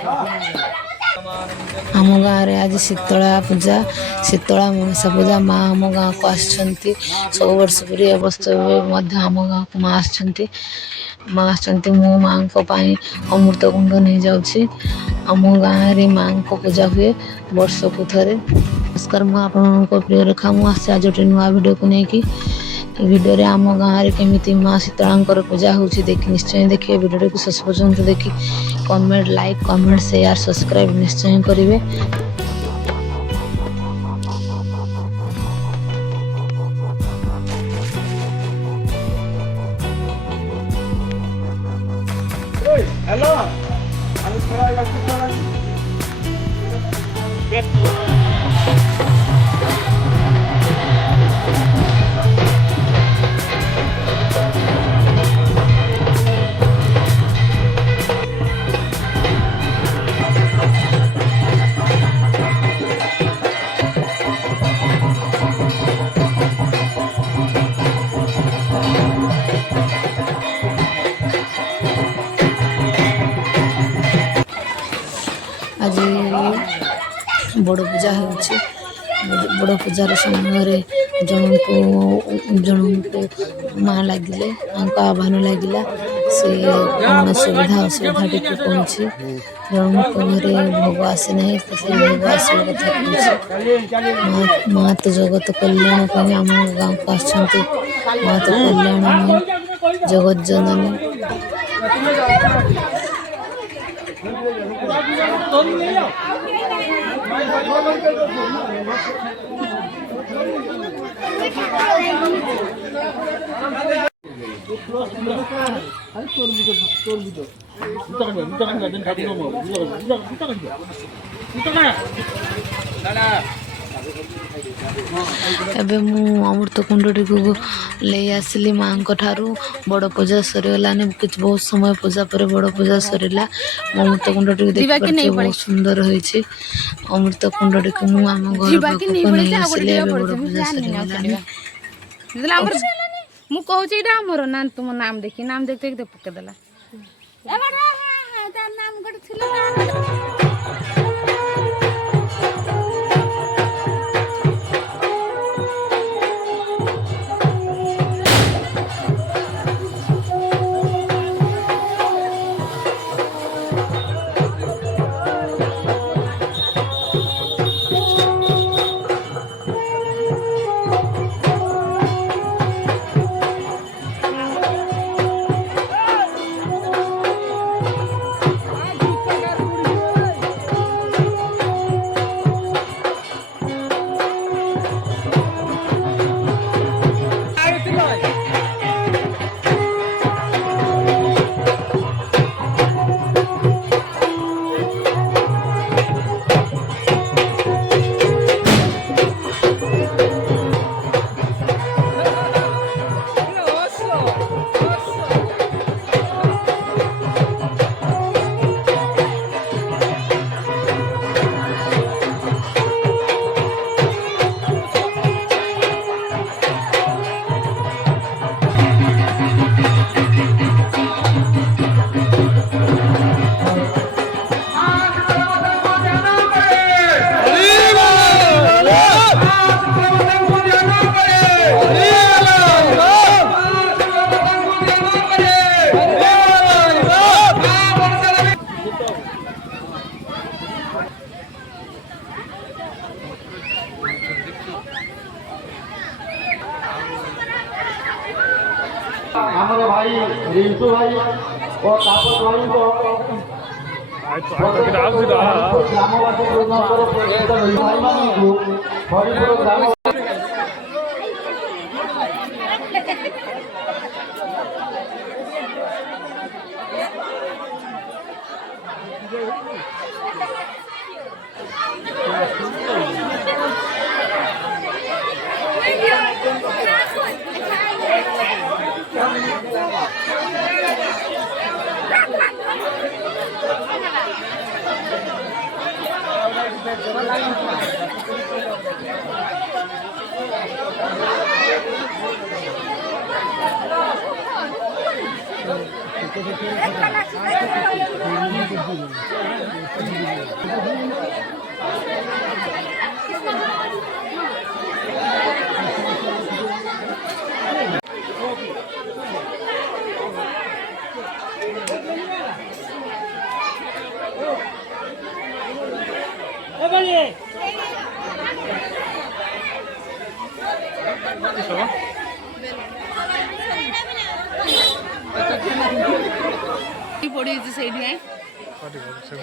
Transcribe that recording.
आम गाँव में आज शीतला पूजा शीतला मनसा पूजा माँ आम गाँव को आसछंती सब वर्ष पूरी अवस्था आम गाँव को माँ आसछंती मो माँ को पाई अमृत कुंड नहीं जाउछि आम गाँव रे माँ को पूजा हुए वर्ष को थरे। नमस्कार मु आपन को प्रिय रेखा मु आसे आज गोटे नुआ वीडियो को लेकिन वीडियो रे आम गाँव रे केमिति माँ शीतला पूजा होछि देखि निश्चय देखिए वीडियो को शेष पर्यंत देखि comment like comment share subscribe निश्चय करिवे। हेलो आज बड़ पूजा हो बड़ पूजार समय जन को माँ लगिले आह्वान लगिला से कौन सुविधा असुविधा टी कौन जन को घरे भोग आसी ना भोग आसा कथा माँ तो जगत कल्याण आम गाँव को आसछंती माँ तो कल्याण जगत जननी एबे मु अमृत कुंड टी ले आसली माँ ठारू बड़ पूजा सरीगलानी किछ बहुत समय पूजा पर बड़ पूजा सरीला अमृत कुंड टी देखि बहुत सुंदर होईछि अमृत कुंड टी मु आम घर पाखु नहीं आसली एबे बड़ पूजा सरीगलानी मु कहूची एटा हमर नाम तुम नाम देखि नाम देखते देखते पके देला एबा हां नाम गड थिला हमारे भाई रिंटू भाई और तापस भाई को ग्रामवासी भाई मानू हरिपुर ग्राम ପଡ଼ିଯାଇଛି ସେଇଠି କାଟି ସେ